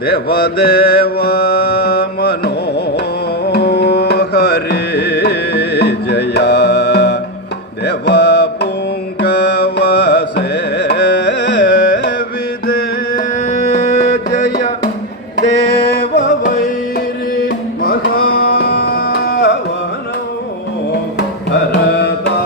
देवदेव मनोहरे जय देव पुंगवसे विदे जय देव वैरी महावनो हरता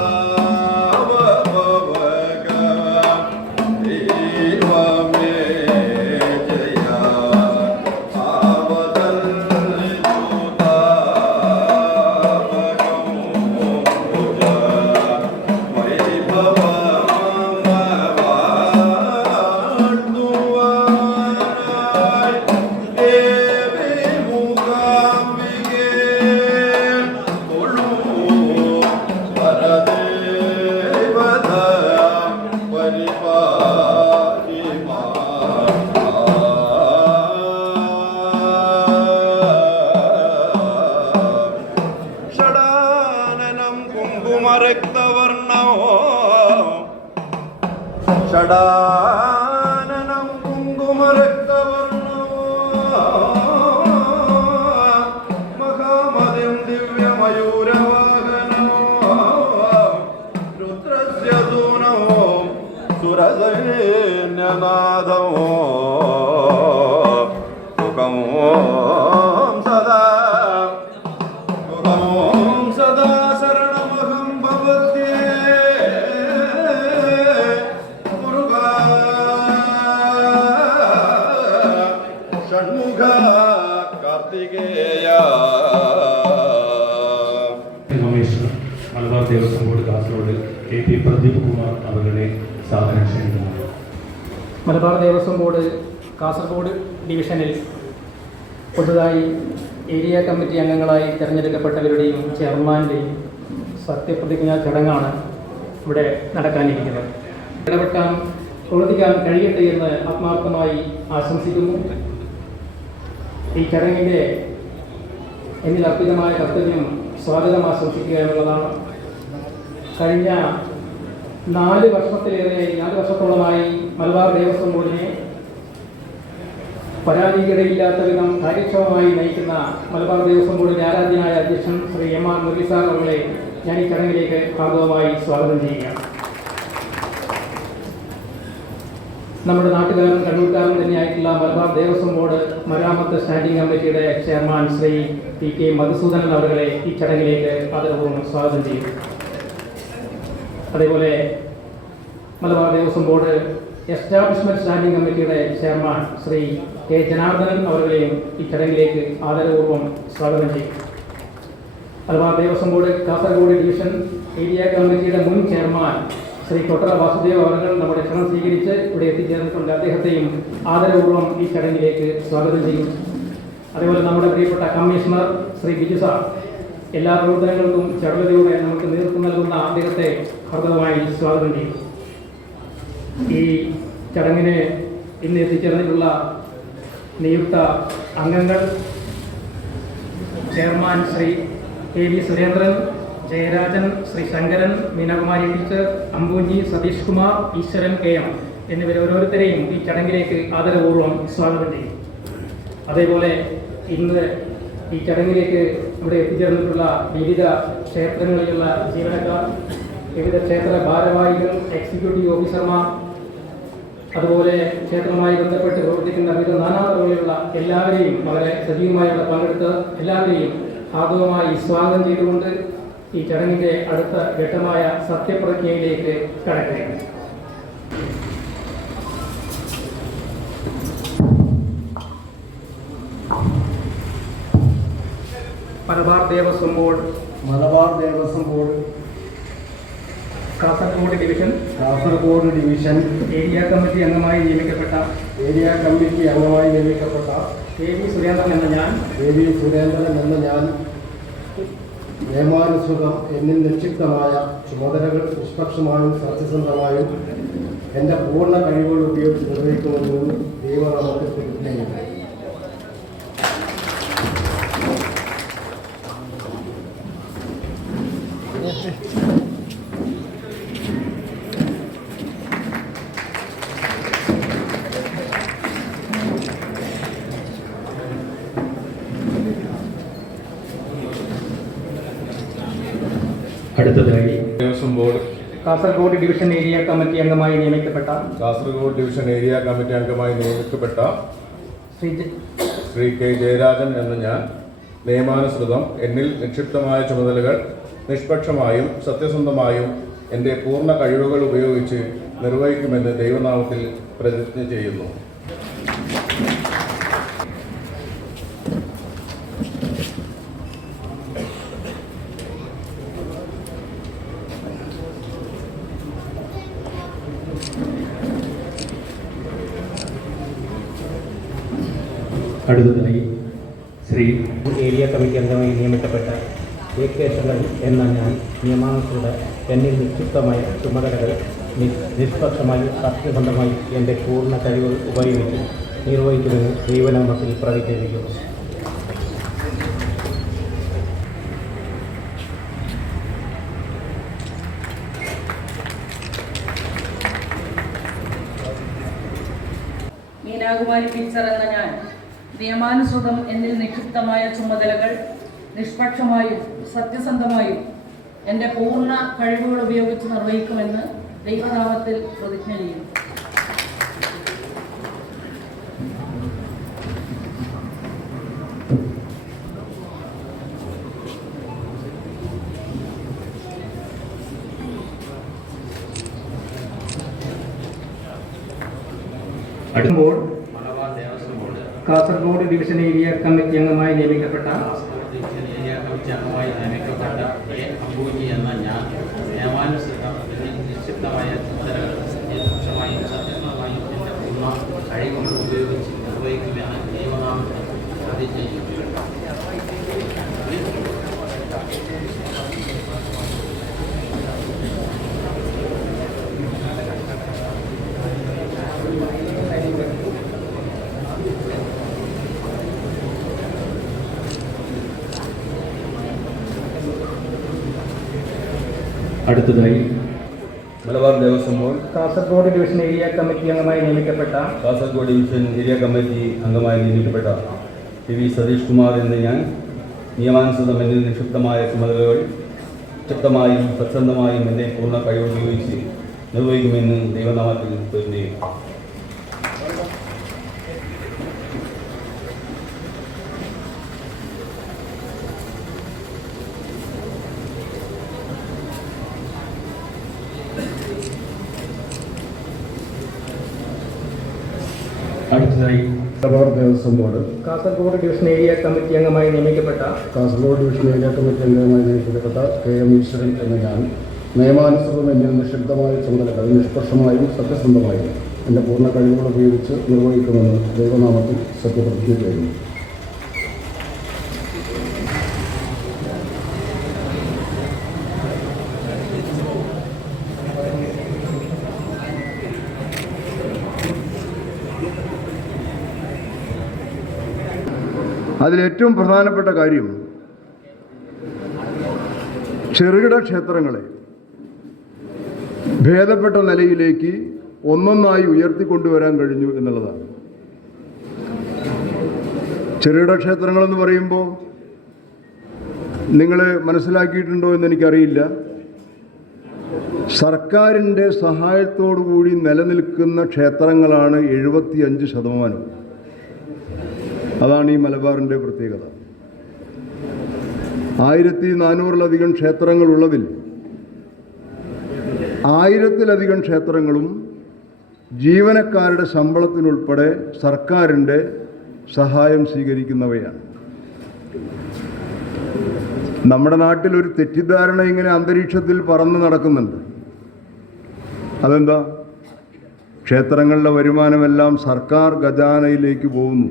षडाननं कुङ्कुमरक्तवर्णो महामदिं दिव्यमयूरवाहनो रुद्रस्य सूनो सुरसैन्यनाथो सुखं सदा शरणमहं भवत्ये षण्मुख कार्तिकेय മലബാർ ദേവസ്വം ബോർഡ് കാസർഗോഡ് KP പ്രദീപ് കുമാർ അവരുടെ സാധന ക്ഷണിക്കുന്നു. മലബാർ ദേവസ്വം ബോർഡ് കാസർഗോഡ് ഡിവിഷനിൽ പുതുതായി ഏരിയ കമ്മിറ്റി അംഗങ്ങളായി തിരഞ്ഞെടുക്കപ്പെട്ടവരുടെയും ചെയർമാൻ്റെയും സത്യപ്രതിജ്ഞാ ചടങ്ങാണ് ഇവിടെ നടക്കാനിരിക്കുന്നത്. പ്രവർത്തിക്കാൻ കഴിയട്ടെ എന്ന് ആത്മാർത്ഥമായി ആശംസിക്കുന്നു. ഈ ചടങ്ങിൻ്റെ എന്നിൽ അർപ്പിതമായ കർത്തവ്യം സ്വാഗതം ആശംസിക്കുക എന്നുള്ളതാണ്. കഴിഞ്ഞ 4 വർഷത്തോളമായി മലബാർ ദേവസ്വം ബോർഡിനെ പരാജയയില്ലാത്ത വിധം കാര്യക്ഷമമായി നയിക്കുന്ന മലബാർ ദേവസ്വം ബോർഡിൻ്റെ ആരാധ്യനായ അധ്യക്ഷൻ ശ്രീ MR മുരളി സാർ അവരെ ഞാൻ ഈ ചടങ്ങിലേക്ക് ഹാർദവമായി സ്വാഗതം ചെയ്യുകയാണ്. നമ്മുടെ നാട്ടുകാരൻ കണ്ണൂർക്കാരൻ തന്നെയായിട്ടുള്ള മലബാർ ദേവസ്വം ബോർഡ് മരാമത്ത് സ്റ്റാൻഡിംഗ് കമ്മിറ്റിയുടെ ചെയർമാൻ ശ്രീ PK മധുസൂദനൻ അവരെ ഈ ചടങ്ങിലേക്ക് ആദരപൂർവ്വം സ്വാഗതം ചെയ്യും. അതേപോലെ Malabar Devaswom board establishment standing കമ്മിറ്റിയുടെ ചെയർമാൻ ശ്രീ K ജനാർദ്ദനൻ അവരെയും ഈ ചടങ്ങിലേക്ക് ആദരപൂർവ്വം സ്വാഗതം ചെയ്യും. Malabar Devaswom board Kasaragod division area കമ്മിറ്റിയുടെ മുൻ ചെയർമാൻ ശ്രീ കൊട്ടറ വാസുദേവ് അവർ നമ്മുടെ ക്ഷണം സ്വീകരിച്ച് ഇവിടെ എത്തിച്ചേർന്നിട്ടുണ്ട്. അദ്ദേഹത്തെയും ആദരപൂർവ്വം ഈ ചടങ്ങിലേക്ക് സ്വാഗതം ചെയ്യും. അതേപോലെ നമ്മുടെ പ്രിയപ്പെട്ട കമ്മീഷണർ ശ്രീ ബിജു സാർ എല്ലാ പ്രവർത്തനങ്ങൾക്കും ചടുലതയോടെ നമുക്ക് നേതൃത്വം നൽകുന്ന അദ്ദേഹത്തെ ഹൃദയമായി സ്വാഗതം ചെയ്യും. ഈ ചടങ്ങിന് ഇന്ന് എത്തിച്ചേർന്നിട്ടുള്ള നിയുക്ത അംഗങ്ങൾ chairman Shri K V Surendran, Jayarajan, Shri Sankaran, Meenakumari teacher, Ambuji, Satheesh Kumar, Easwaran K M എന്നിവരെ ഓരോരുത്തരെയും ഈ ചടങ്ങിലേക്ക് ആദരപൂർവ്വം സ്വാഗതം ചെയ്യും. അതേപോലെ ഇന്ന് ഈ ചടങ്ങിലേക്ക് ഇവിടെ എത്തിച്ചേർന്നിട്ടുള്ള വിവിധ ക്ഷേത്രങ്ങളിലുള്ള ജീവനക്കാർ, വിവിധ ക്ഷേത്ര ഭാരവാഹികൾ, എക്സിക്യൂട്ടീവ് ഓഫീസർമാർ, അതുപോലെ ക്ഷേത്രവുമായി ബന്ധപ്പെട്ട് പ്രവർത്തിക്കുന്ന വിവിധ നാനാതുറകളിലുള്ള എല്ലാവരെയും വളരെ സജീവമായി അവിടെ പങ്കെടുത്ത് എല്ലാവരെയും ഹാർദവമായി സ്വാഗതം ചെയ്തുകൊണ്ട് ഈ ചടങ്ങിൻ്റെ അടുത്ത ഘട്ടമായ സത്യപ്രതിജ്ഞയിലേക്ക് കടക്കുകയാണ്. Malabar Devaswom board Kasaragod division area committee അംഗമായി നിയമിക്കപ്പെട്ട കെ വി സുരേന്ദ്രൻ എന്ന ഞാൻ നിയമാനുസൃതം എന്നിൽ നിക്ഷിപ്തമായ ചുമതലകൾ നിഷ്പക്ഷമായും സത്യസന്ധമായും എൻ്റെ പൂർണ്ണ കഴിവുകൾ ഉപയോഗിച്ച് നിർവഹിക്കുമെന്ന് ദൈവനാമത്തിൽ പ്രതിജ്ഞ ചെയ്യുന്നു. അടുത്തതായി Devaswom board Kasaragod division area committee അംഗമായി നിയമിക്കപ്പെട്ട ശ്രീ കെ ജയരാജൻ എന്ന ഞാൻ നിയമാനുസൃതം എന്നിൽ നിക്ഷിപ്തമായ ചുമതലകൾ നിഷ്പക്ഷമായും സത്യസന്ധമായും എൻ്റെ പൂർണ്ണ കഴിവുകൾ ഉപയോഗിച്ച് നിർവഹിക്കുമെന്ന് ദൈവനാമത്തിൽ പ്രതിജ്ഞ ചെയ്യുന്നു. അടുത്തതായി ശ്രീ ഏരിയ കമ്മിറ്റി അംഗമായി നിയമിക്കപ്പെട്ട എ കെ ശങ്കരൻ എന്ന ഞാൻ നിയമാനുസൃത എന്നിൽ നിക്ഷിപ്തമായ ചുമതലകൾ നിഷ്പക്ഷമായും സത്യസന്ധമായും എൻ്റെ പൂർണ്ണ കഴിവുകൾ ഉപയോഗിച്ച് നിർവഹിക്കുമെന്ന് ദൈവനാമത്തിൽ പ്രതിജ്ഞ ചെയ്യുന്നു. മീനാകുമാരി ടീച്ചർ എന്ന ഞാൻ നിയമാനുസൃതം എന്നിൽ നിക്ഷിപ്തമായ ചുമതലകൾ നിഷ്പക്ഷമായും സത്യസന്ധമായും എൻ്റെ പൂർണ്ണ കഴിവുകൾ ഉപയോഗിച്ച് നിർവഹിക്കുമെന്ന് ദൈവനാമത്തിൽ പ്രതിജ്ഞ ചെയ്യുന്നു. അടുക്കുമ്പോൾ കാസർഗോഡ് ഡിവിഷൻ ഏരിയ കമ്മിറ്റി അംഗമായി നിയമിക്കപ്പെട്ട എ അമ്പൂജി എന്ന ഞാൻ നിയമാനുസൃതം നിക്ഷിപ്തമായ ചുമതലകൾ നിഷ്പക്ഷമായും സത്യസന്ധമായും എൻ്റെ പൂർണ്ണ കഴിവുകൾ ഉപയോഗിച്ച് നിർവഹിക്കുമെന്ന് ദൈവനാമത്തിൽ പ്രതിജ്ഞ ചെയ്യുന്നു. അടുത്തതായി Malabar Devaswom board Kasaragod division area committee അംഗമായി നിയമിക്കപ്പെട്ട ടി വി സതീഷ് കുമാർ എന്ന ഞാൻ നിയമാനുസൃതം എന്നിൽ നിക്ഷിപ്തമായ ചുമതലകൾ നിക്ഷിപ്തമായും സത്യസന്ധമായും എൻ്റെ പൂർണ്ണ കഴിവ് ഉപയോഗിച്ച് നിർവഹിക്കുമെന്ന് ദൈവനാമത്തിൽ പ്രതിജ്ഞ ചെയ്യുന്നു. അടുത്തതായി Malabar Devaswom board Kasaragod division area committee അംഗമായി നിയമിക്കപ്പെട്ട കാസർഗോഡ് ഡിവിഷൻ ഏരിയ കമ്മിറ്റി അംഗമായി നിയമിക്കപ്പെട്ട കെ എം ഈശ്വരൻ എന്ന ഞാൻ നിയമാനുസൃതം എന്നിൽ നിക്ഷിപ്തമായ ചുമതലകൾ നിഷ്പക്ഷമായും സത്യസന്ധമായും എൻ്റെ പൂർണ്ണ കഴിവുകൾ ഉപയോഗിച്ച് നിർവഹിക്കുമെന്ന് ദൈവനാമത്തിൽ സത്യപ്രതിജ്ഞ ചെയ്യുന്നു. അതിലേറ്റവും പ്രധാനപ്പെട്ട കാര്യം ചെറുകിട ക്ഷേത്രങ്ങളെ ഭേദപ്പെട്ട നിലയിലേക്ക് ഒന്നൊന്നായി ഉയർത്തിക്കൊണ്ടുവരാൻ കഴിഞ്ഞു എന്നുള്ളതാണ്. ചെറുകിട ക്ഷേത്രങ്ങളെന്ന് പറയുമ്പോൾ നിങ്ങൾ മനസ്സിലാക്കിയിട്ടുണ്ടോ എന്നെനിക്കറിയില്ല. സർക്കാരിൻ്റെ സഹായത്തോടു കൂടി നിലനിൽക്കുന്ന ക്ഷേത്രങ്ങളാണ് 75%. അതാണ് ഈ മലബാറിൻ്റെ പ്രത്യേകത. 1400-ലധികം ക്ഷേത്രങ്ങളുള്ളതിൽ 1000-ലധികം ക്ഷേത്രങ്ങളും ജീവനക്കാരുടെ ശമ്പളത്തിനുൾപ്പെടെ സർക്കാരിൻ്റെ സഹായം സ്വീകരിക്കുന്നവയാണ്. നമ്മുടെ നാട്ടിൽ ഒരു തെറ്റിദ്ധാരണ ഇങ്ങനെ അന്തരീക്ഷത്തിൽ പറന്ന് നടക്കുന്നുണ്ട്. അതെന്താ? ക്ഷേത്രങ്ങളുടെ വരുമാനമെല്ലാം സർക്കാർ ഖജാനയിലേക്ക് പോകുന്നു,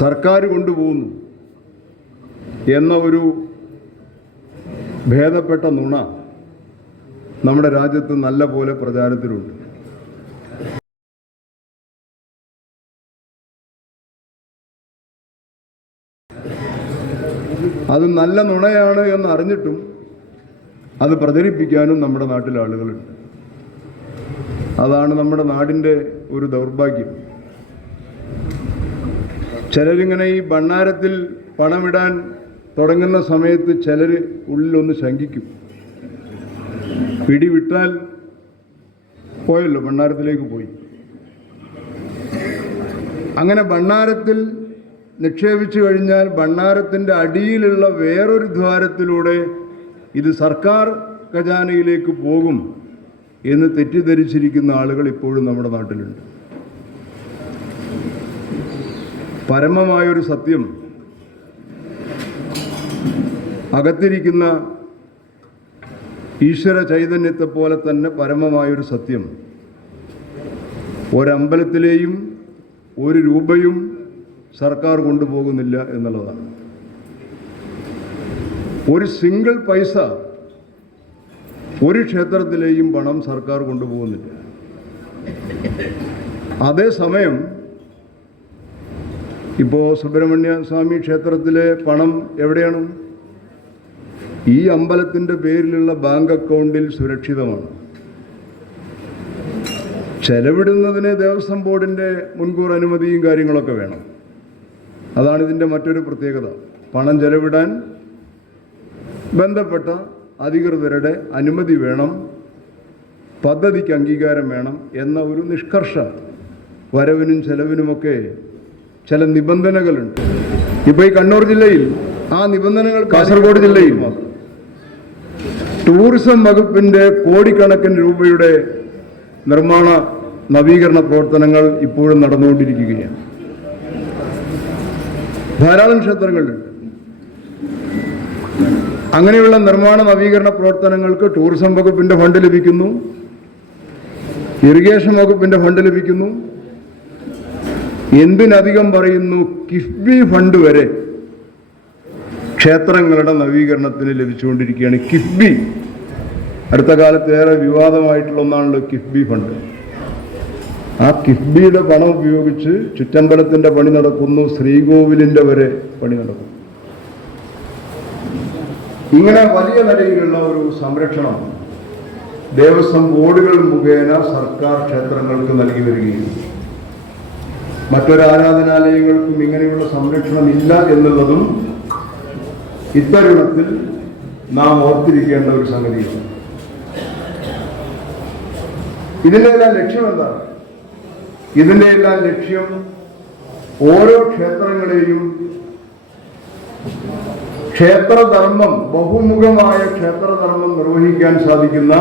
സർക്കാർ കൊണ്ടുപോകുന്നു എന്ന ഒരു ഭേദപ്പെട്ട നുണ നമ്മുടെ രാജ്യത്ത് നല്ല പോലെ പ്രചാരത്തിലുണ്ട്. അത് നല്ല നുണയാണ് എന്നറിഞ്ഞിട്ടും അത് പ്രചരിപ്പിക്കാനും നമ്മുടെ നാട്ടിലെ ആളുകളുണ്ട്. അതാണ് നമ്മുടെ നാടിൻ്റെ ഒരു ദൗർഭാഗ്യം. ചിലരിങ്ങനെ ഈ ഭണ്ണാരത്തിൽ പണമിടാൻ തുടങ്ങുന്ന സമയത്ത് ചിലർ ഉള്ളിലൊന്ന് ശങ്കിക്കും. പിടിവിട്ടാൽ പോയല്ലോ, ഭണ്ണാരത്തിലേക്ക് പോയി. അങ്ങനെ ഭണ്ണാരത്തിൽ നിക്ഷേപിച്ചു കഴിഞ്ഞാൽ ഭണ്ണാരത്തിൻ്റെ അടിയിലുള്ള വേറൊരു ദ്വാരത്തിലൂടെ ഇത് സർക്കാർ ഖജാനയിലേക്ക് പോകും എന്ന് തെറ്റിദ്ധരിച്ചിരിക്കുന്ന ആളുകൾ ഇപ്പോഴും നമ്മുടെ നാട്ടിലുണ്ട്. പരമമായൊരു സത്യം, അകത്തിരിക്കുന്ന ഈശ്വര ചൈതന്യത്തെ പോലെ തന്നെ പരമമായൊരു സത്യം, ഒരമ്പലത്തിലെയും ഒരു രൂപയും സർക്കാർ കൊണ്ടുപോകുന്നില്ല എന്നുള്ളതാണ്. ഒരു സിംഗിൾ പൈസ ഒരു ക്ഷേത്രത്തിലെയും പണം സർക്കാർ കൊണ്ടുപോകുന്നില്ല. അതേസമയം ഇപ്പോൾ സുബ്രഹ്മണ്യ സ്വാമി ക്ഷേത്രത്തിലെ പണം എവിടെയാണ്? ഈ അമ്പലത്തിൻ്റെ പേരിലുള്ള ബാങ്ക് അക്കൗണ്ടിൽ സുരക്ഷിതമാണ്. ചെലവിടുന്നതിന് ദേവസ്വം ബോർഡിൻ്റെ മുൻകൂർ അനുമതിയും കാര്യങ്ങളൊക്കെ വേണം. അതാണ് ഇതിൻ്റെ മറ്റൊരു പ്രത്യേകത. പണം ചെലവിടാൻ ബന്ധപ്പെട്ട അധികൃതരുടെ അനുമതി വേണം, പദ്ധതിക്ക് അംഗീകാരം വേണം എന്ന ഒരു നിഷ്കർഷ വരവിനും ചെലവിനുമൊക്കെ ചില നിബന്ധനകളുണ്ട്. ഇപ്പോൾ ഈ കണ്ണൂർ ജില്ലയിൽ ആ നിബന്ധനകൾ, കാസർഗോഡ് ജില്ലയിൽ ടൂറിസം വകുപ്പിൻ്റെ കോടിക്കണക്കിന് രൂപയുടെ നിർമ്മാണ നവീകരണ പ്രവർത്തനങ്ങൾ ഇപ്പോഴും നടന്നുകൊണ്ടിരിക്കുകയാണ്. ധാരാളം ക്ഷേത്രങ്ങളുണ്ട്. അങ്ങനെയുള്ള നിർമ്മാണ നവീകരണ പ്രവർത്തനങ്ങൾക്ക് ടൂറിസം വകുപ്പിൻ്റെ ഫണ്ട് ലഭിക്കുന്നു, ഇറിഗേഷൻ വകുപ്പിൻ്റെ ഫണ്ട് ലഭിക്കുന്നു. എന്തിനധികം പറയുന്നു, കിഫ്ബി ഫണ്ട് വരെ ക്ഷേത്രങ്ങളുടെ നവീകരണത്തിന് ലഭിച്ചുകൊണ്ടിരിക്കുകയാണ്. കിഫ്ബി അടുത്ത കാലത്ത് ഏറെ വിവാദമായിട്ടുള്ള ഒന്നാണല്ലോ കിഫ്ബി ഫണ്ട്. ആ കിഫ്ബിയുടെ പണം ഉപയോഗിച്ച് ചുറ്റമ്പലത്തിൻ്റെ പണി നടക്കുന്നു, ശ്രീകോവിലിൻ്റെ വരെ പണി നടക്കുന്നു. ഇങ്ങനെ വലിയ നിലയിലുള്ള ഒരു സംരക്ഷണം ദേവസ്വം ബോർഡുകൾ മുഖേന സർക്കാർ ക്ഷേത്രങ്ങൾക്ക് നൽകി വരികയും മറ്റൊരു ആരാധനാലയങ്ങൾക്കും ഇങ്ങനെയുള്ള സംരക്ഷണം ഇല്ല എന്നുള്ളതും ഇത്തരുണത്തിൽ നാം ഓർത്തിരിക്കേണ്ട ഒരു സംഗതിയാണ്. ഇതിൻ്റെ എല്ലാം ലക്ഷ്യം എന്താണ്? ഇതിൻ്റെ എല്ലാം ലക്ഷ്യം ഓരോ ക്ഷേത്രങ്ങളെയും ക്ഷേത്രധർമ്മം, ബഹുമുഖമായ ക്ഷേത്രധർമ്മം നിർവഹിക്കാൻ സാധിക്കുന്ന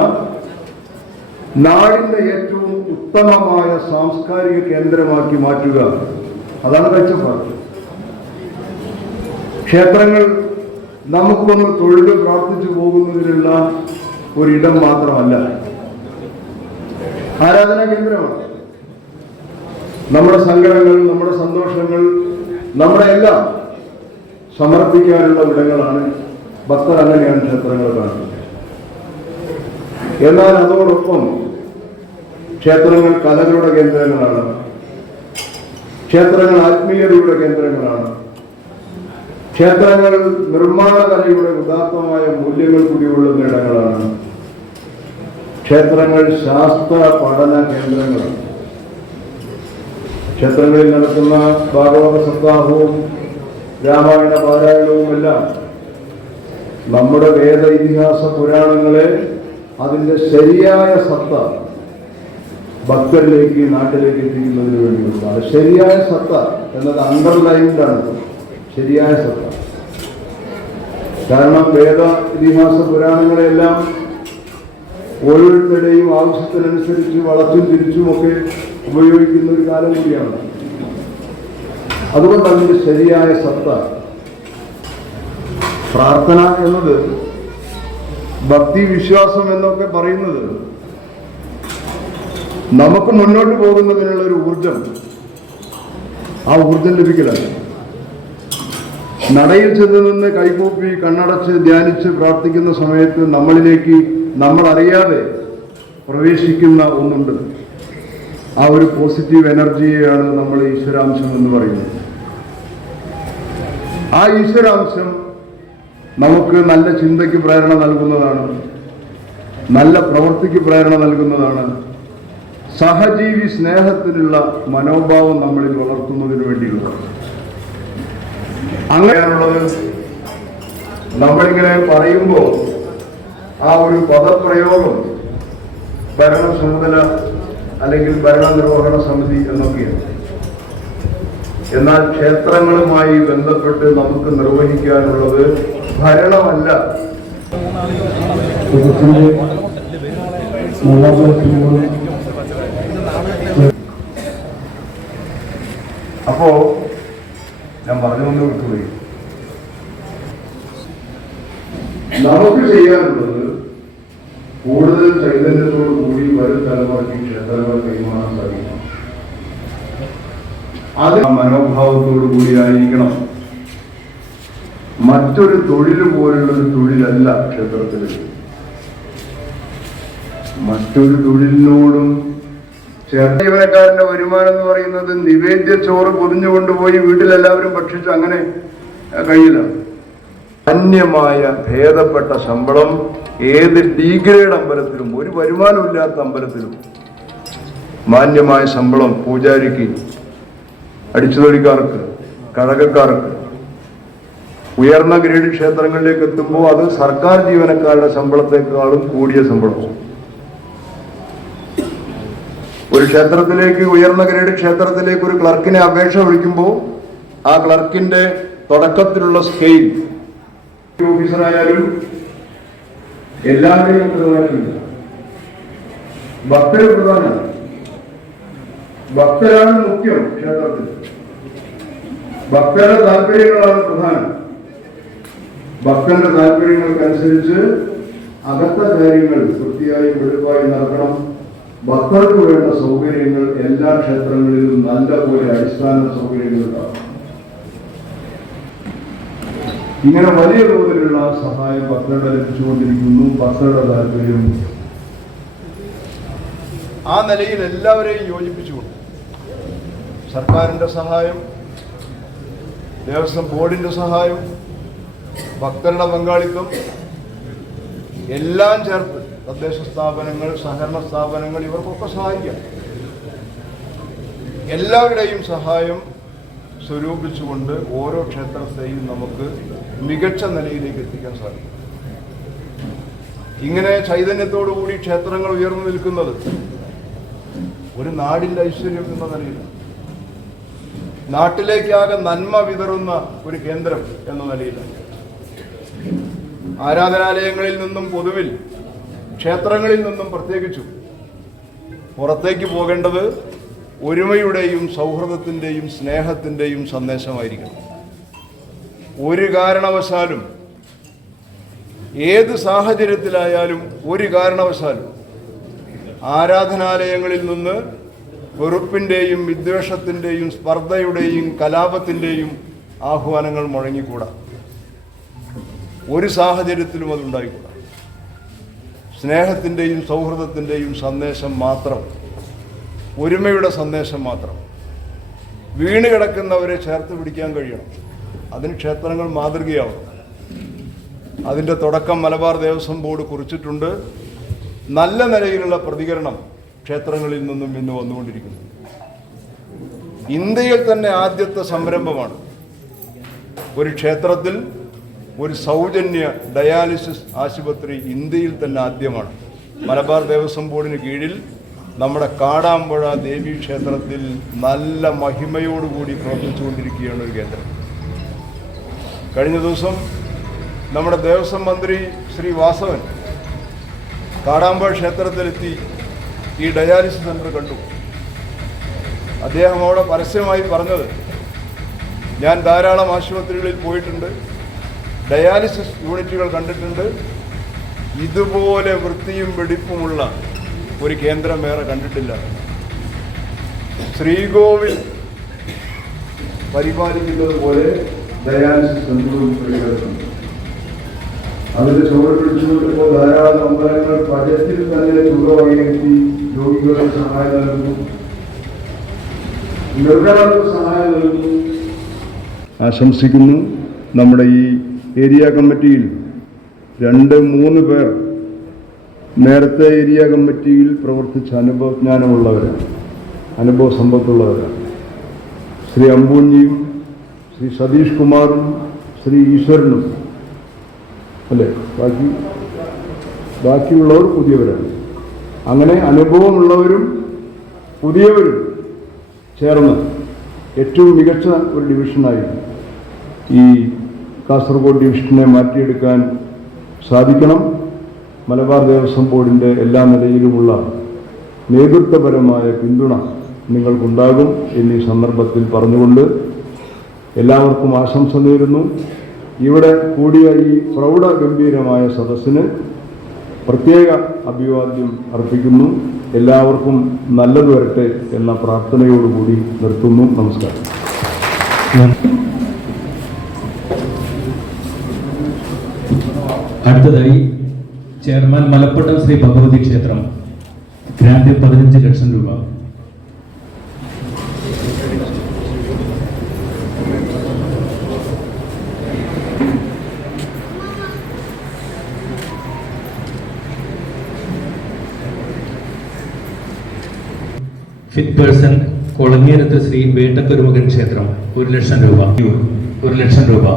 നാടിൻ്റെ ഏറ്റവും ഉത്തമമായ സാംസ്കാരിക കേന്ദ്രമാക്കി മാറ്റുക. അതാണ് കാഴ്ചപ്പാട്. ക്ഷേത്രങ്ങൾ നമുക്കൊന്ന് തൊഴുത് പ്രാർത്ഥിച്ചു പോകുന്നതിനുള്ള ഒരിടം മാത്രമല്ല, ആരാധനാ കേന്ദ്രമാണ്. നമ്മുടെ സങ്കടങ്ങൾ, നമ്മുടെ സന്തോഷങ്ങൾ, നമ്മുടെ എല്ലാം സമർപ്പിക്കാനുള്ള ഇടങ്ങളാണ്. ഭക്തർ അങ്ങനെയാണ് ക്ഷേത്രങ്ങൾ കാണുന്നത്. എന്നാൽ അതോടൊപ്പം ക്ഷേത്രങ്ങൾ കലകളുടെ കേന്ദ്രങ്ങളാണ്, ക്ഷേത്രങ്ങൾ ആത്മീയതയുടെ കേന്ദ്രങ്ങളാണ്, ക്ഷേത്രങ്ങൾ നിർമ്മാണ കലയുടെ ഉദാത്തമായ മൂല്യങ്ങൾ കൂടിയുള്ള ഇടങ്ങളാണ്, ക്ഷേത്രങ്ങൾ ശാസ്ത്ര പഠന കേന്ദ്രങ്ങളാണ്. ക്ഷേത്രങ്ങളിൽ നടക്കുന്ന ഭാഗവത സപ്താഹവും രാമായണ പാരായണവുമെല്ലാം നമ്മുടെ വേദ ഇതിഹാസ പുരാണങ്ങളെ അതിൻ്റെ ശരിയായ സത്ത ഭക്തരിലേക്ക്, നാട്ടിലേക്ക് എത്തിക്കുന്നതിന് വേണ്ടിയുള്ളതാണ്. ശരിയായ സത്ത എന്നത് അണ്ടർലൈൻഡാണ്, ശരിയായ സത്ത. കാരണം വേദ ഇതിഹാസ പുരാണങ്ങളെല്ലാം ഓരോരുത്തരുടെയും ആവശ്യത്തിനനുസരിച്ച് വളച്ചും തിരിച്ചുമൊക്കെ ഉപയോഗിക്കുന്ന ഒരു കാലം കൂടിയാണ്. അതുകൊണ്ട് അതിൻ്റെ ശരിയായ സത്ത, പ്രാർത്ഥന എന്നത്, ഭക്തി വിശ്വാസം എന്നൊക്കെ പറയുന്നത് നമുക്ക് മുന്നോട്ട് പോകുന്നതിനുള്ള ഒരു ഊർജം, ആ ഊർജം ലഭിക്കലാണ്. നടയിൽ ചെന്ന് നിന്ന് കൈകൂപ്പി കണ്ണടച്ച് ധ്യാനിച്ച് പ്രാർത്ഥിക്കുന്ന സമയത്ത് നമ്മളിലേക്ക് നമ്മൾ അറിയാതെ പ്രവേശിക്കുന്ന ഒന്നുണ്ട്. ആ ഒരു പോസിറ്റീവ് എനർജിയെയാണ് നമ്മൾ ഈശ്വരാംശം എന്ന് പറയുന്നത്. ആ ഈശ്വരാംശം നമുക്ക് നല്ല ചിന്തയ്ക്ക് പ്രേരണ നൽകുന്നതാണ്, നല്ല പ്രവൃത്തിക്ക് പ്രേരണ നൽകുന്നതാണ്, സഹജീവി സ്നേഹത്തിനുള്ള മനോഭാവം നമ്മളിൽ വളർത്തുന്നതിന് വേണ്ടിയുള്ളതാണ്. അങ്ങനെയുള്ളത് നമ്മളിങ്ങനെ പറയുമ്പോൾ ആ ഒരു പദപ്രയോഗം ഭരണ ചുമതല അല്ലെങ്കിൽ ഭരണനിർവഹണ സമിതി എന്നൊക്കെയാണ്. എന്നാൽ ക്ഷേത്രങ്ങളുമായി ബന്ധപ്പെട്ട് നമുക്ക് നിർവഹിക്കാനുള്ളത് ഭരണമല്ല. അപ്പോ ഞാൻ പറഞ്ഞൊന്ന് വിട്ടുപോയി. നമുക്ക് ചെയ്യാനുള്ളത് കൂടുതൽ ചൈതന്യത്തോടു കൂടി വരും തലമുറയ്ക്ക് ക്ഷേത്രങ്ങൾ കൈമാറാൻ സാധിക്കണം. അത് മനോഭാവത്തോടു കൂടിയായിരിക്കണം. മറ്റൊരു തൊഴിൽ പോലുള്ളൊരു തൊഴിലല്ല ക്ഷേത്രത്തിൽ. മറ്റൊരു തൊഴിലിനോടും ചേർത്ത ജീവനക്കാരന്റെ വരുമാനം എന്ന് പറയുന്നത് നിവേദ്യ ചോറ് പൊതിഞ്ഞുകൊണ്ടുപോയി വീട്ടിലെല്ലാവരും ഭക്ഷിച്ച് അങ്ങനെ കഴിയില്ല. അന്യമായ ഭേദപ്പെട്ട ശമ്പളം ഏത് ഡിഗ്രേഡ് അമ്പലത്തിലും, ഒരു വരുമാനമില്ലാത്ത അമ്പലത്തിലും മാന്യമായ ശമ്പളം പൂജാരിക്ക്, അടിച്ചുതൊഴിക്കാർക്ക്, കഴകക്കാർക്ക്. ഉയർന്ന ഗ്രേഡ് ക്ഷേത്രങ്ങളിലേക്ക് എത്തുമ്പോൾ അത് സർക്കാർ ജീവനക്കാരുടെ ശമ്പളത്തെക്കാളും കൂടിയ ശമ്പളവും. ഒരു ക്ഷേത്രത്തിലേക്ക്, ഉയർന്ന ഗ്രേഡ് ക്ഷേത്രത്തിലേക്ക് ഒരു ക്ലർക്കിനെ അപേക്ഷ വിളിക്കുമ്പോൾ ആ ക്ലർക്കിന്റെ തുടക്കത്തിലുള്ള സ്കെയിൽ ഓഫീസറായാലും എല്ലാവരെയും പ്രധാനമില്ല. ഭക്തര് പ്രധാനമാണ്. ഭക്തരാണ് മുഖ്യം ക്ഷേത്രത്തിൽ. ഭക്തരുടെ താല്പര്യങ്ങളാണ് പ്രധാനം. ഭക്തന്റെ താല്പര്യങ്ങൾക്കനുസരിച്ച് അകത്ത കാര്യങ്ങൾ വൃത്തിയായി വെളുപ്പായി നടക്കണം. ഭക്തർക്ക് വേണ്ട സൗകര്യങ്ങൾ എല്ലാ ക്ഷേത്രങ്ങളിലും നല്ല പോലെ അടിസ്ഥാന സൗകര്യങ്ങൾ ഉണ്ടാകും. ഇങ്ങനെ വലിയ തോതിലുള്ള സഹായം ഭക്തരുടെ ലഭിച്ചുകൊണ്ടിരിക്കുന്നു. ഭക്തരുടെ താല്പര്യം ആ നിലയിൽ എല്ലാവരെയും യോജിപ്പിച്ചുകൊണ്ട് സർക്കാരിന്റെ സഹായം, ദേവസ്വം ബോർഡിന്റെ സഹായം, ഭക്തരുടെ പങ്കാളിത്തം എല്ലാം ചേർത്ത് തദ്ദേശ സ്ഥാപനങ്ങൾ, സഹകരണ സ്ഥാപനങ്ങൾ ഇവർക്കൊക്കെ സഹായിക്കാം. എല്ലാവരുടെയും സഹായം സ്വരൂപിച്ചുകൊണ്ട് ഓരോ ക്ഷേത്രത്തെയും നമുക്ക് മികച്ച നിലയിലേക്ക് എത്തിക്കാൻ സാധിക്കും. ഇങ്ങനെ ചൈതന്യത്തോടുകൂടി ക്ഷേത്രങ്ങൾ ഉയർന്നു നിൽക്കുന്നത് ഒരു നാടിന്റെ ഐശ്വര്യം എന്ന നിലയിലാണ്. നാട്ടിലേക്കാകെ നന്മ വിതറുന്ന ഒരു കേന്ദ്രം എന്ന നിലയിലാണ്. ആരാധനാലയങ്ങളിൽ നിന്നും പൊതുവിൽ, ക്ഷേത്രങ്ങളിൽ നിന്നും പ്രത്യേകിച്ചും പുറത്തേക്ക് പോകേണ്ടത് ഒരുമയുടെയും സൗഹൃദത്തിൻ്റെയും സ്നേഹത്തിൻ്റെയും സന്ദേശമായിരിക്കണം. ഒരു കാരണവശാലും ഏത് സാഹചര്യത്തിലായാലും ഒരു കാരണവശാലും ആരാധനാലയങ്ങളിൽ നിന്ന് വെറുപ്പിൻ്റെയും വിദ്വേഷത്തിൻ്റെയും സ്പർദ്ധയുടെയും കലാപത്തിൻ്റെയും ആഹ്വാനങ്ങൾ മുഴങ്ങിക്കൂടാ. ഒരു സാഹചര്യത്തിലും അതുണ്ടായിക്കൂടാ. സ്നേഹത്തിൻ്റെയും സൗഹൃദത്തിൻ്റെയും സന്ദേശം മാത്രം, ഒരുമയുടെ സന്ദേശം മാത്രം. വീണ് കിടക്കുന്നവരെ ചേർത്ത് പിടിക്കാൻ കഴിയണം. അതിന് ക്ഷേത്രങ്ങൾ മാതൃകയാവണം. അതിൻ്റെ തുടക്കം മലബാർ ദേവസ്വം ബോർഡ് കുറിച്ചിട്ടുണ്ട്. നല്ല നിലയിലുള്ള പ്രതികരണം ക്ഷേത്രങ്ങളിൽ നിന്നും ഇന്ന് വന്നുകൊണ്ടിരിക്കുന്നു. ഇന്ത്യയിൽ തന്നെ ആദ്യത്തെ സംരംഭമാണ് ഒരു ക്ഷേത്രത്തിൽ ഒരു സൗജന്യ ഡയാലിസിസ് ആശുപത്രി. ഇന്ത്യയിൽ തന്നെ ആദ്യമാണ്. മലബാർ ദേവസ്വം ബോർഡിന് കീഴിൽ നമ്മുടെ കാടാമ്പുഴ ദേവീ ക്ഷേത്രത്തിൽ നല്ല മഹിമയോടുകൂടി പ്രവർത്തിച്ചുകൊണ്ടിരിക്കുകയാണ് ഒരു കേന്ദ്രം. കഴിഞ്ഞ ദിവസം നമ്മുടെ ദേവസ്വം മന്ത്രി ശ്രീ വാസവൻ കാടാമ്പുഴ ക്ഷേത്രത്തിലെത്തി ഈ ഡയാലിസിസ് സെൻ്റർ കണ്ടു. അദ്ദേഹം അവിടെ പരസ്യമായി പറഞ്ഞത്, ഞാൻ ധാരാളം ആശുപത്രികളിൽ പോയിട്ടുണ്ട്, ഡയാലിസിസ് യൂണിറ്റുകൾ കണ്ടിട്ടുണ്ട്, ഇതുപോലെ വൃത്തിയും വെടിപ്പുമുള്ള ഒരു കേന്ദ്രം വേറെ കണ്ടിട്ടില്ല. ശ്രീകോവിൽ പരിപാലിക്കുന്നത് പോലെ ഡയാലിസിസ് സെൻ്ററും പരിപാലിക്കുന്നു. അതിൻ്റെ ചുവട് പിടിച്ചുകൊണ്ട് ഇപ്പോൾ ധാരാളം അമ്പലങ്ങൾ ബജറ്റിൽ തന്നെ തുക വകയിരുത്തി രോഗികൾക്ക് സഹായം നൽകുന്നു, മൃഗങ്ങൾക്ക് സഹായം നൽകുന്നു. ആശംസിക്കുന്നു. നമ്മുടെ ഈ ഏരിയ കമ്മിറ്റിയിൽ 2-3 പേർ നേരത്തെ ഏരിയ കമ്മിറ്റിയിൽ പ്രവർത്തിച്ച അനുഭവജ്ഞാനമുള്ളവരാണ്, അനുഭവ സമ്പത്തുള്ളവരാണ്. ശ്രീ അമ്പൂഞ്ഞിയും ശ്രീ സതീഷ് കുമാറും ശ്രീ ഈശ്വരനും അല്ലേ, ബാക്കിയുള്ളവർ പുതിയവരാണ്. അങ്ങനെ അനുഭവമുള്ളവരും പുതിയവരും ചേർന്ന് ഏറ്റവും മികച്ച ഒരു ഡിവിഷനായിരുന്നു ഈ കാസർഗോഡ് ഡിവിഷനെ മാറ്റിയെടുക്കാൻ സാധിക്കണം. മലബാർ ദേവസ്വം ബോർഡിൻ്റെ എല്ലാ നിലയിലുമുള്ള നേതൃത്വപരമായ പിന്തുണ നിങ്ങൾക്കുണ്ടാകും എന്നീ സന്ദർഭത്തിൽ പറഞ്ഞുകൊണ്ട് എല്ലാവർക്കും ആശംസ നേരുന്നു. ഇവിടെ കൂടിയ ഈ പ്രൗഢഗംഭീരമായ സദസ്സിന് പ്രത്യേക അഭിവാദ്യം അർപ്പിക്കുന്നു. എല്ലാവർക്കും നല്ലത് വരട്ടെ എന്ന പ്രാർത്ഥനയോടുകൂടി നിർത്തുന്നു. നമസ്കാരം. അടുത്തതായി ചെയർമാൻ മലപ്പട്ടം ശ്രീ ഭഗവതി ക്ഷേത്രം, ഗ്രാന്റ് 15 ലക്ഷം രൂപ. ഫിറ്റ് പേഴ്സൺ കൊളങ്ങേരത്ത് ശ്രീ വേട്ടക്കരുമകൻ ക്ഷേത്രം 1 ലക്ഷം രൂപ. 1 ലക്ഷം രൂപ.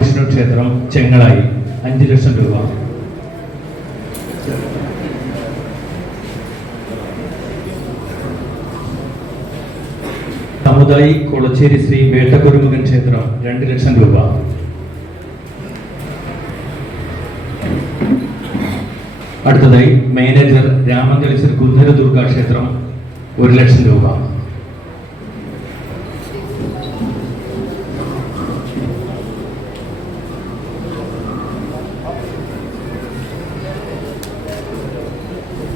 വിഷ്ണു ക്ഷേത്രം ചെങ്ങളായി 5 ലക്ഷം രൂപ. സമുദായി കൊളച്ചേരി ശ്രീ വേട്ടക്കുരുമുകൻ ക്ഷേത്രം 2 ലക്ഷം രൂപ. അടുത്തതായി മാനേജർ രാമന്തളിശ്ശേരി കുന്നര ദുർഗ ക്ഷേത്രം 1 ലക്ഷം രൂപ.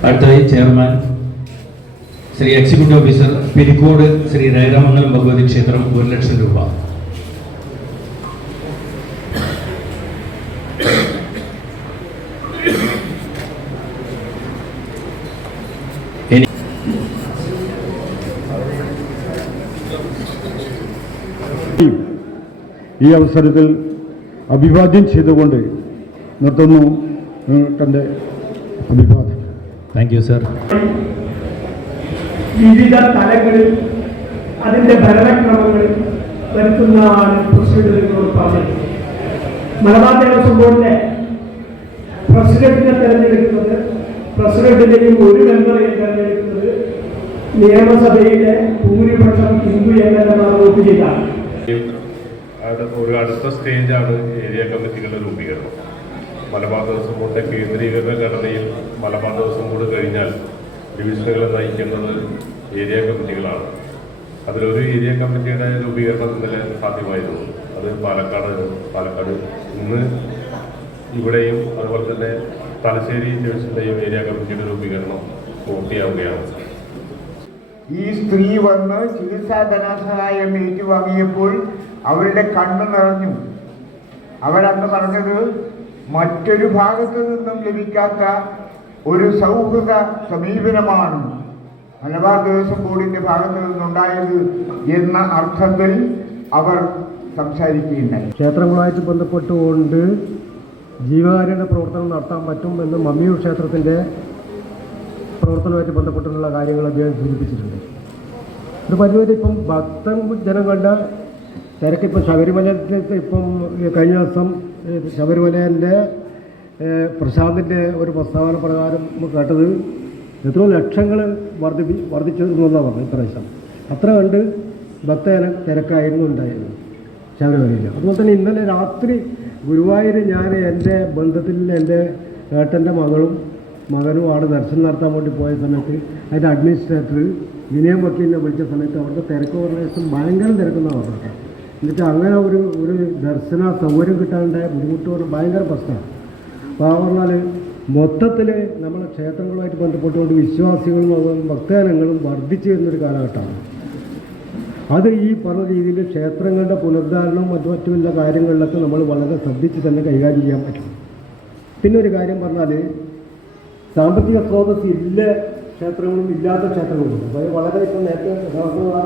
അടുത്തതായി chairman Shri executive officer Pirikode Shri Reramangalam Bhagavathi ക്ഷേത്രം 1 ലക്ഷം രൂപ. ഈ അവസരത്തിൽ അഭിവാദ്യം ചെയ്തുകൊണ്ട് നിർത്തുന്നു തൻ്റെ അഭിവാദ്യം. Thank you sir. വിവിധ തലങ്ങളിൽ അതിൻ്റെ ഭരണക്രമങ്ങളിൽ വരുത്തുന്നതാണ് പ്രസിഡന്റിനോട് പറഞ്ഞത്. മലബാർ ദേവസ്വം ബോർഡിന്റെ പ്രസിഡന്റിനെ തെരഞ്ഞെടുക്കുന്നത്, പ്രസിഡന്റിന്റെയും ഒരു മെമ്പറെയും തെരഞ്ഞെടുക്കുന്നത് നിയമസഭയിലെ ഭൂരിപക്ഷം ഹിന്ദു എംഎൽഎമാർ വോട്ട് ചെയ്താണ്. ഒരു അടുത്ത സ്റ്റേജാണ് ഏരിയ കമ്മിറ്റികളുടെ രൂപീകരണം. മലബാർ ദേവസ്വം ബോർഡിന്റെ കേന്ദ്രീകരണ ഘടനയിൽ മലബാർ ദേവസ്വം ബോർഡ് കഴിഞ്ഞാൽ ഡിവിഷനുകളെ നയിക്കുന്നത് ഏരിയ കമ്മിറ്റികളാണ്. അതിലൊരു ഏരിയ കമ്മിറ്റിയുടെ രൂപീകരണം ഇന്നലെ സാധ്യമായിരുന്നു. അത് അത് പാലക്കാട് ഇന്ന് ഇവിടെയും അതുപോലെ തന്നെ തലശ്ശേരി ഡിവിഷൻ്റെയും ഏരിയ കമ്മിറ്റിയുടെ രൂപീകരണം പൂർത്തിയാവുകയാണ്. ഈ സ്ത്രീ വന്ന് ചികിത്സാ ധനസഹായം ഏറ്റുവാങ്ങിയപ്പോൾ അവരുടെ കണ്ണ് നിറഞ്ഞു. അവരന്ന് പറഞ്ഞത് മറ്റൊരു ഭാഗത്തു നിന്നും ലഭിക്കാത്ത ഒരു സൗഹൃദ സമീപനമാണ് മലബാർ ദേവസ്വം ബോർഡിൻ്റെ ഭാഗത്തു നിന്നുണ്ടായത് എന്ന അർത്ഥത്തിൽ അവർ സംസാരിക്കുകയുണ്ടായി. ക്ഷേത്രങ്ങളുമായിട്ട് ബന്ധപ്പെട്ടുകൊണ്ട് ജീവകാരുണ്യ പ്രവർത്തനം നടത്താൻ പറ്റും എന്ന് മമ്മിയൂർ ക്ഷേത്രത്തിൻ്റെ പ്രവർത്തനവുമായിട്ട് ബന്ധപ്പെട്ടുള്ള കാര്യങ്ങൾ അദ്ദേഹം സൂചിപ്പിച്ചിട്ടുണ്ട്. ഒരു പരിപാടി ഇപ്പം ഭക്തൻ ജനങ്ങളുടെ തിരക്ക് ഇപ്പം ശബരിമലയിൽ ഇപ്പം കഴിഞ്ഞ ദിവസം ശബരിമലേൻ്റെ പ്രശാന്തിൻ്റെ ഒരു പ്രസ്താവന പ്രകാരം കേട്ടത് എത്രയോ ലക്ഷങ്ങൾ വർദ്ധിച്ചതെന്നാണ് പറഞ്ഞത് ഇപ്രാവശ്യം. അത്ര കണ്ട് ഭക്തജന തിരക്കായിരുന്നു ഉണ്ടായിരുന്നു ശബരിമലയിൽ. അതുപോലെ തന്നെ ഇന്നലെ രാത്രി ഗുരുവായൂർ ഞാൻ എൻ്റെ ബന്ധത്തിൽ എൻ്റെ ഏട്ടൻ്റെ മകനും അവിടെ ദർശനം നടത്താൻ വേണ്ടി പോയ സമയത്ത് അതിൻ്റെ അഡ്മിനിസ്ട്രേറ്റർ വിനയം വക്കീലിനെ വിളിച്ച സമയത്ത് അവിടുത്തെ തിരക്ക് പറഞ്ഞ ഭയങ്കര തിരക്കെന്നാണ് പറഞ്ഞത്. എന്നിട്ട് അങ്ങനെ ഒരു ദർശന സൗകര്യം കിട്ടാനുണ്ടായ ബുദ്ധിമുട്ട് ഭയങ്കര പ്രശ്നമാണ്. അപ്പോൾ ആ പറഞ്ഞാൽ മൊത്തത്തിൽ നമ്മളെ ക്ഷേത്രങ്ങളുമായിട്ട് ബന്ധപ്പെട്ടുകൊണ്ട് വിശ്വാസികളും അതുപോലെ ഭക്തജനങ്ങളും വർദ്ധിച്ചു വരുന്നൊരു കാലഘട്ടമാണ്. അത് ഈ പറഞ്ഞ രീതിയിൽ ക്ഷേത്രങ്ങളുടെ പുനരുദ്ധാരണവും മറ്റുള്ള കാര്യങ്ങളിലൊക്കെ നമ്മൾ വളരെ ശ്രദ്ധിച്ച് തന്നെ കൈകാര്യം ചെയ്യാൻ പറ്റും. പിന്നെ ഒരു കാര്യം പറഞ്ഞാൽ സാമ്പത്തിക സ്രോതസ് ഇല്ല ക്ഷേത്രങ്ങളും ഇല്ലാത്ത ക്ഷേത്രങ്ങളുണ്ട്. അപ്പോൾ വളരെ ഇപ്പോൾ നേരത്തെ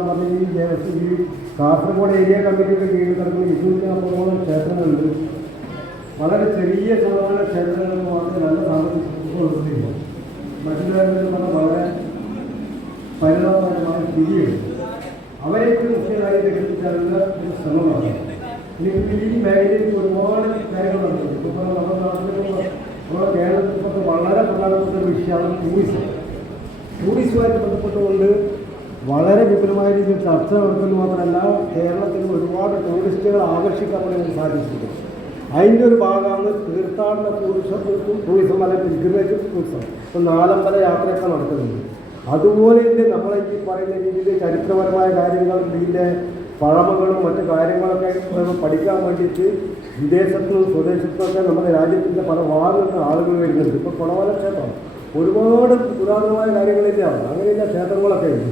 പറഞ്ഞ ഈ കാസർഗോഡ് ഏരിയ കമ്മിറ്റിയുടെ കീഴിൽ കിടക്കുന്ന 240 ക്ഷേത്രങ്ങളുണ്ട്. വളരെ ചെറിയ ശതമാനം ക്ഷേത്രങ്ങളിൽ മാത്രമേ നല്ല സാമ്പത്തിക മറ്റുള്ള പറഞ്ഞാൽ വളരെ പരിതാപകരമായ സ്ഥിതിയുണ്ട്. അവരേക്ക് മുഖ്യമായി ഘടിപ്പിച്ചാലുള്ള ഒരു ശ്രമമാണ്. ഈ മേഖലയിൽ ഒരുപാട് കാര്യങ്ങളുണ്ട്. ഇപ്പോൾ നമ്മുടെ നമ്മുടെ കേരളത്തിൽ വളരെ പ്രധാനപ്പെട്ട ഒരു വിഷയമാണ് ടൂറിസം. ടൂറിസവുമായിട്ട് ബന്ധപ്പെട്ടുകൊണ്ട് വളരെ വിപുലമായ രീതിയിൽ ചർച്ച നടത്തുന്നത് മാത്രമല്ല കേരളത്തിൽ ഒരുപാട് ടൂറിസ്റ്റുകൾ ആകർഷിക്കാൻ വേണ്ടി സാധിച്ചിട്ടുണ്ട്. അതിൻ്റെ ഒരു ഭാഗമാണ് തീർത്ഥാടന ടൂറിസം അല്ലെങ്കിൽ പിൽഗ്രിമേജ് ടൂറിസം. ഇപ്പോൾ നാലമ്പല യാത്രയൊക്കെ നടക്കുന്നുണ്ട്. അതുപോലെ തന്നെ നമ്മളെ ഈ പറയുന്ന രീതിയിൽ ചരിത്രപരമായ കാര്യങ്ങൾ ഇതിൻ്റെ പഴമകളും മറ്റു കാര്യങ്ങളൊക്കെ പഠിക്കാൻ വേണ്ടിയിട്ട് വിദേശത്തും സ്വദേശത്തുമൊക്കെ നമ്മുടെ രാജ്യത്തിൻ്റെ പല ഭാഗങ്ങളിൽ ആളുകൾ വരുന്നുണ്ട്. ഇപ്പോൾ കുളവല ക്ഷേത്രം ഒരുപാട് പുരാതനമായ കാര്യങ്ങളിലാണ്. അങ്ങനെയുള്ള ക്ഷേത്രങ്ങളൊക്കെ ഉണ്ട്.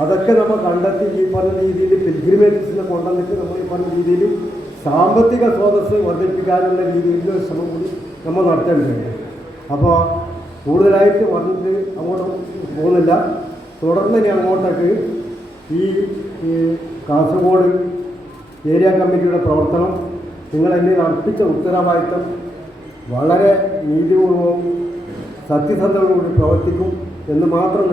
അതൊക്കെ നമ്മൾ കണ്ടെത്തി ഈ പറഞ്ഞ രീതിയിൽ പിൽഗ്രിമേജസിനെ കൊണ്ടുവന്നിട്ട് നമ്മൾ ഈ പറഞ്ഞ രീതിയിൽ സാമ്പത്തിക സ്രോതസ് വർദ്ധിപ്പിക്കാനുള്ള രീതിയിൽ ഒരു ശ്രമം കൂടി നമ്മൾ നടത്തേണ്ടതുണ്ട്. അപ്പോൾ കൂടുതലായിട്ട് പറഞ്ഞിട്ട് അങ്ങോട്ട് പോകുന്നില്ല. തുടർന്ന് ഇനി അങ്ങോട്ടേക്ക് ഈ കാസർഗോഡ് ഏരിയ കമ്മിറ്റിയുടെ പ്രവർത്തനം നിങ്ങളെന്നെ അർപ്പിച്ച ഉത്തരവാദിത്തം വളരെ നീതിപൂർവവും സത്യസന്ധതയോടുകൂടി പ്രവർത്തിക്കും എന്ന് മാത്രം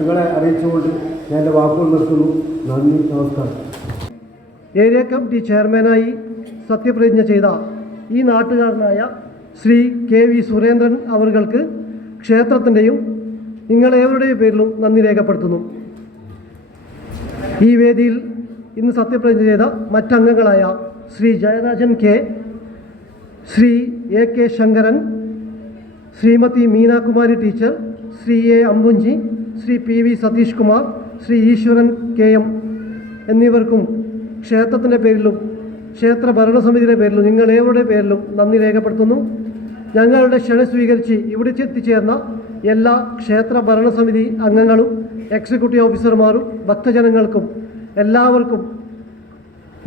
നിങ്ങളെ അറിയിച്ചുകൊണ്ട് ഞാൻ എൻ്റെ വാക്കുകൾ നിർത്തുന്നു. നന്ദി, നമസ്കാരം. ഏരിയ കമ്മിറ്റി ചെയർമാനായി സത്യപ്രതിജ്ഞ ചെയ്ത ഈ നാട്ടുകാരനായ ശ്രീ കെ വി സുരേന്ദ്രൻ അവർക്ക് ക്ഷേത്രത്തിൻ്റെയും നിങ്ങളേവരുടെയും പേരിലും നന്ദി രേഖപ്പെടുത്തുന്നു. ഈ വേദിയിൽ ഇന്ന് സത്യപ്രതിജ്ഞ ചെയ്ത മറ്റംഗങ്ങളായ Shri Jayarajan K, Shri A K Sankaran, Shrimati Meenakumari teacher, Shri A Ambunji, Shri P V Satheesh Kumar, Shri Easwaran K M എന്നിവർക്കും ക്ഷേത്രത്തിൻ്റെ പേരിലും ക്ഷേത്ര ഭരണസമിതിയുടെ പേരിലും നിങ്ങളേവരുടെ പേരിലും നന്ദി രേഖപ്പെടുത്തുന്നു. ഞങ്ങളുടെ ക്ഷണം സ്വീകരിച്ച് ഇവിടെ എത്തിച്ചേർന്ന എല്ലാ ക്ഷേത്ര ഭരണസമിതി അംഗങ്ങളും എക്സിക്യൂട്ടീവ് ഓഫീസർമാരും ഭക്തജനങ്ങൾക്കും എല്ലാവർക്കും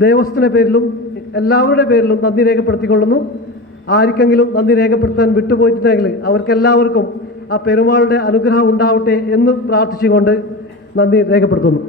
ദേവസ്ഥയുടെ പേരിലും എല്ലാവരുടെ പേരിലും നന്ദി രേഖപ്പെടുത്തിക്കൊള്ളുന്നു. ആർക്കെങ്കിലും നന്ദി രേഖപ്പെടുത്താൻ വിട്ടുപോയിട്ടുണ്ടെങ്കിൽ അവർക്കെല്ലാവർക്കും ആ പെരുമാളുടെ അനുഗ്രഹം ഉണ്ടാവട്ടെ എന്ന് പ്രാർത്ഥിച്ചുകൊണ്ട് നന്ദി രേഖപ്പെടുത്തുന്നു.